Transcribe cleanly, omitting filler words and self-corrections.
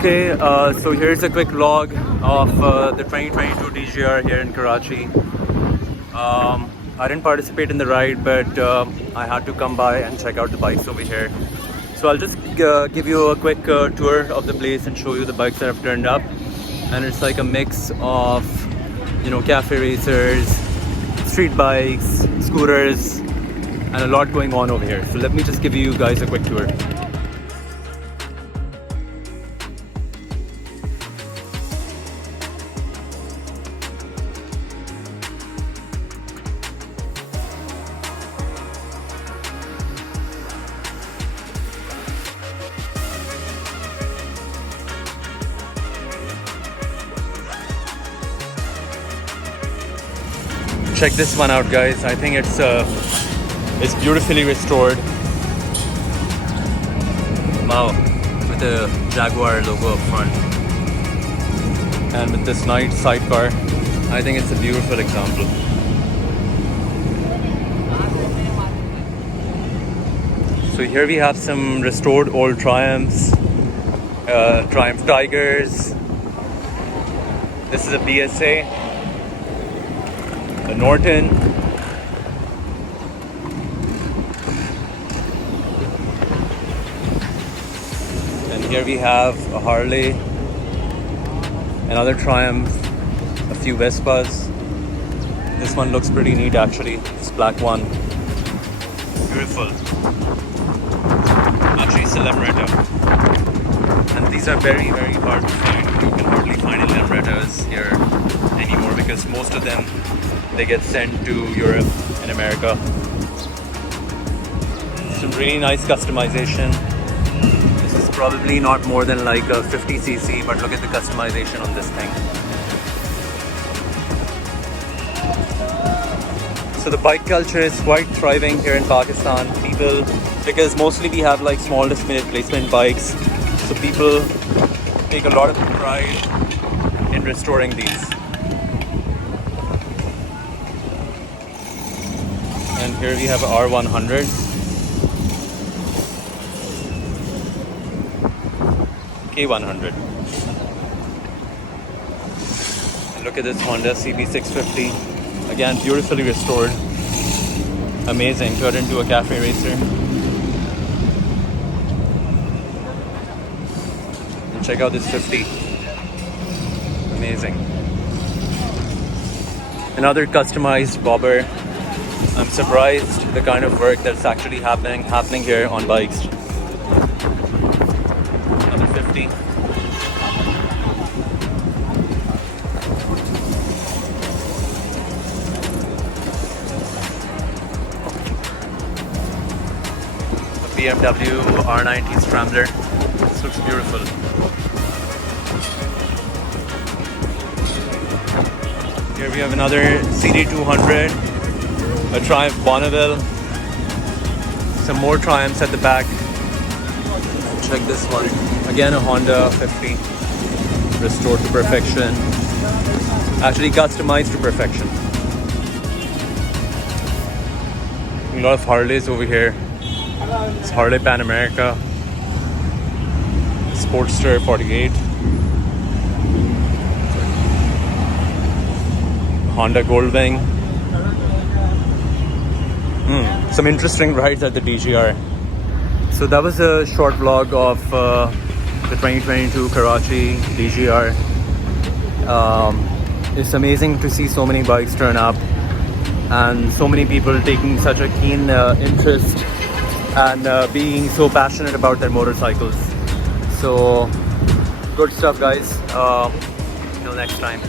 Okay, so here's a quick vlog of the 2022 DGR here in Karachi. I didn't participate in the ride, but I had to come by and check out the bikes over here. So I'll just give you a quick tour of the place and show you the bikes that have turned up. And it's like a mix of, you know, cafe racers, street bikes, scooters, and a lot going on over here. So let me just give you guys a quick tour. Check this one out, guys. I think it's beautifully restored. Wow, with the Jaguar logo up front and with this nice sidecar. I think it's a beautiful example. So here we have some restored old Triumphs, Triumph Tigers. This is a BSA. A Norton, and here we have a Harley, another Triumph, a few Vespas. This one looks pretty neat actually, this black one, beautiful, actually it's a Lambretta, and these are very hard to find. You can hardly find any Lambrettas here anymore because most of them they get sent to Europe and America. Some really nice customization. This is probably not more than like a 50cc, but look at the customization on this thing. So the bike culture is quite thriving here in Pakistan. People, because mostly we have like small displacement bikes, so people take a lot of pride in restoring these. And here we have a R100. K100. And look at this Honda CB650. Again, beautifully restored. Amazing. Turned into a cafe racer. And check out this 50. Amazing. Another customized bobber. I'm surprised the kind of work that's actually happening here on bikes. Another 50. A BMW R90 Scrambler. This looks beautiful. Here we have another CD200. A Triumph Bonneville, some more Triumphs at the back. Check this one, again a Honda 50, restored to perfection, actually customized to perfection. A lot of Harleys over here. It's Harley Pan America, Sportster 48, Honda Goldwing. Some interesting rides at the DGR. So that was a short vlog of the 2022 Karachi DGR. It's amazing to see so many bikes turn up and so many people taking such a keen interest and being so passionate about their motorcycles. So good stuff, guys. Till next time.